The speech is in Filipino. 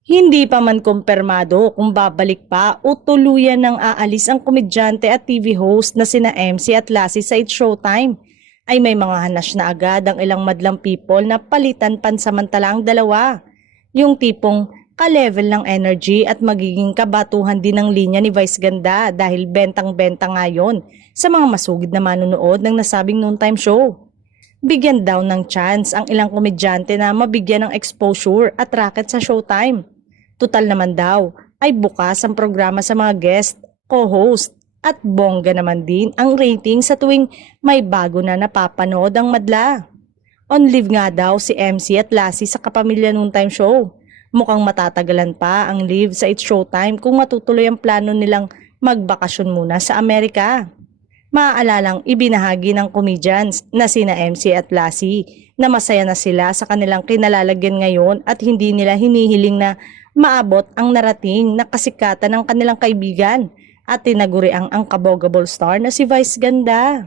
Hindi pa man kumpirmado kung babalik pa o tuluyan ng aalis ang komedyante at TV host na sina MC at Lassie sa It's Showtime, ay may mga hanas na agad ang ilang madlang people na palitan pansamantala ang dalawa. Yung tipong ka-level ng energy at magiging kabatuhan din ng linya ni Vice Ganda dahil bentang-benta ngayon sa mga masugid na manonood ng nasabing noontime show. Bigyan daw ng chance ang ilang komedyante na mabigyan ng exposure at racket sa Showtime. Tutal naman daw ay bukas ang programa sa mga guest, co-host at bongga naman din ang rating sa tuwing may bago na napapanood ang madla. On leave nga daw si MC at Lassie sa Kapamilya Noontime Show. Mukhang matatagalan pa ang leave sa It's Showtime kung matutuloy ang plano nilang magbakasyon muna sa Amerika. Maaalalang ibinahagi ng comedians na sina MC at Lassie na masaya na sila sa kanilang kinalalagyan ngayon at hindi nila hinihiling na maabot ang narating na kasikatan ng kanilang kaibigan at tinaguri ang kabogable star na si Vice Ganda.